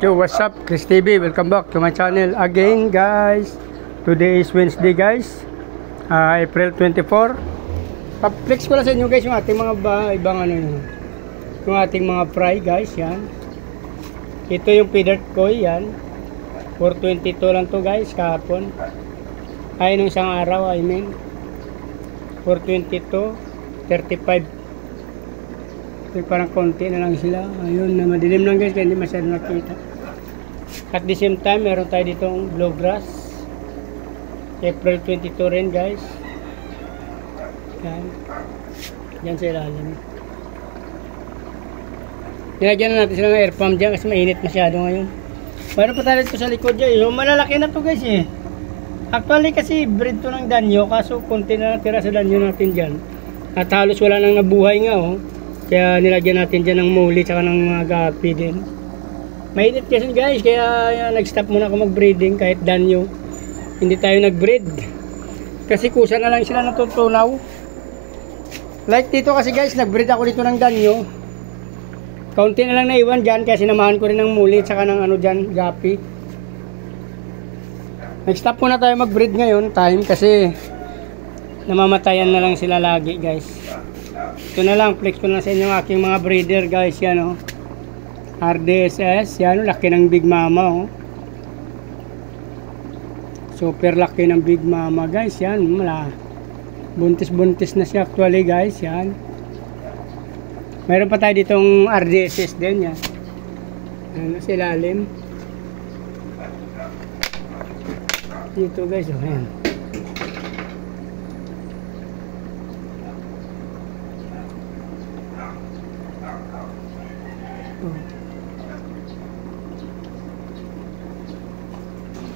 Yo, what's up? Chris TV, welcome back to my channel again, guys. Today is Wednesday, guys, April 24. Pa-flex ko lang sa inyo, guys, yung ating mga ibang yung ating mga fry, guys. Yan, ito yung feeder koi, yan 422 lang to, guys, kahapon. Ay, nung isang araw, 422 35. Parang konti na lang sila. Ayun, na madilim lang, guys, kaya hindi masyado nakita. At the same time, meron tayo ditong bluegrass, April 22 rin, guys. Yan, yan sa ilalim. Nilagyan na natin sila ng air pump dyan kasi mainit masyado ngayon. Meron pa tayo dito sa likod dyan. So, malalaki na to, guys, eh. Actually kasi breed to ng danyo, kaso konti na tira sa danyo natin dyan. At halos wala nang nabuhay nga, oh. Kaya nilagyan natin dyan ng muli tsaka ng mga gapi din. Mainit kasi, guys, kaya nag-stop muna ako mag-breeding kahit danyo. Hindi tayo nag-breed kasi kusa na lang sila natutunaw. Like dito kasi, guys, nag-breed ako dito ng danyo. Kaunti na lang naiwan dyan kaya sinamahan ko rin ng muli tsaka ng dyan, gapi. Nag-stop muna tayo mag-breed ngayon time kasi namamatayan na lang sila lagi, guys. Ito na lang, flex ko na sa inyo ang aking mga breeder, guys. Yan, oh, RDSS, yan, laki ng Big Mama, oh. Super laki ng Big Mama, guys. Yan, buntis-buntis na siya actually, guys. Yan, meron pa tayo ditong RDSS din, yan. Yan, sa ilalim dito, guys, oh, yan.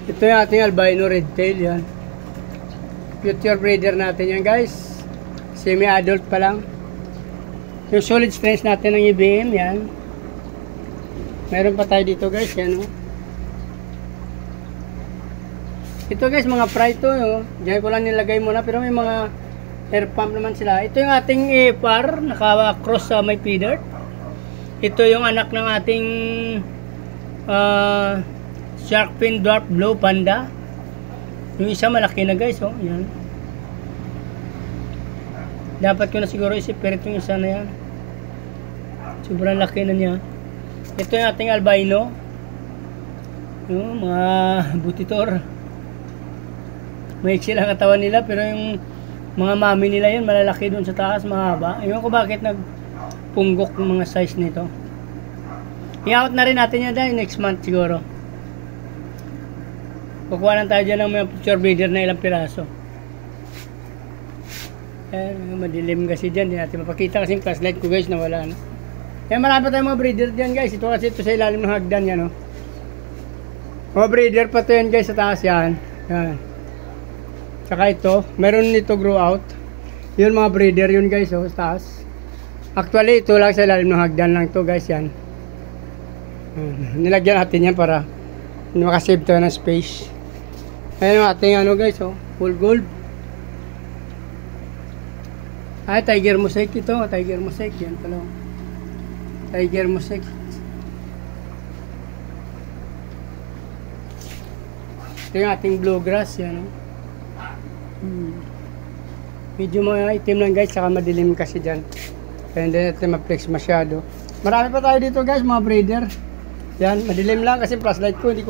Ito yung ating albino red tail, yan. Future breeder natin yan, guys. Semi-adult pa lang. Yung solid strength natin ng IBM, yan. Meron pa tayo dito, guys, yan, oh. Ito, guys, mga fry to, oh. Diyan ko lang nilagay muna, pero may mga air pump naman sila. Ito yung ating AFR, naka-cross sa may feeder. Ito yung anak ng ating shark fin dwarf blue panda. Yung isa malaki na, guys, oh, yan. Dapat ko na siguro i-separate yung isa na yan. Sobrang laki na niya. Ito yung ating albino, yung mga butitor. Maiksi lang katawan nila, pero yung mga mami nila yan malalaki doon sa taas, mahaba. Ayun ko bakit nagpunggok ng mga size nito. I-out na rin natin yan dahil next month siguro. Kukuha lang tayo dyan ng mga future breeder na ilang piraso. Ayan, madilim kasi dyan, hindi natin mapakita kasi yung flashlight ko, guys, nawala na. Ayan, marami pa tayong mga breeder dyan, guys. Ito kasi ito sa ilalim ng hagdan yan, oh. Mga breeder pa to yan, guys, sa taas yan. Ayan. Saka ito, meron nito grow out. Yun mga breeder yun, guys, oh, sa taas. Actually, ito lang sa ilalim ng hagdan lang to, guys, yan. Nilagyan natin yan para makasave tayo ng space. Ayan yung ating guys, oh, full gold. Ay, tiger mosaic ito, tiger mosaic yan pala. Tiger mosaic. Ito yung ating bluegrass, yan, oh. Medyo mga itim lang, guys, saka madilim kasi dyan. Kaya hindi natin ma-flex masyado. Marami pa tayo dito, guys, mga breeder. Yan, madilim lang kasi flashlight ko, hindi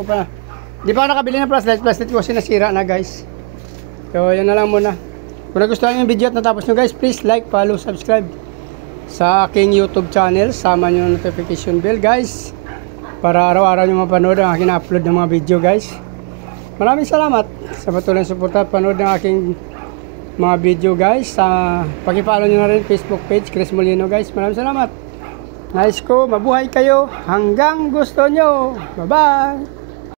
pa ako nakabili ng flashlight ko kasi nasira na, guys. So, yan na lang muna. Kung nagustuhan yung video at natapos nyo, guys, please like, follow, subscribe sa aking YouTube channel. Sama nyo yung notification bell, guys, para araw-araw nyo mapanood ang aking upload ng mga video, guys. Maraming salamat sa patuloy suporta at panood ng aking mga video, guys. Paki-follow nyo na rin Facebook page, Chris Molino, guys. Maraming salamat. Nice ko, mabuhay kayo hanggang gusto nyo. Bye-bye!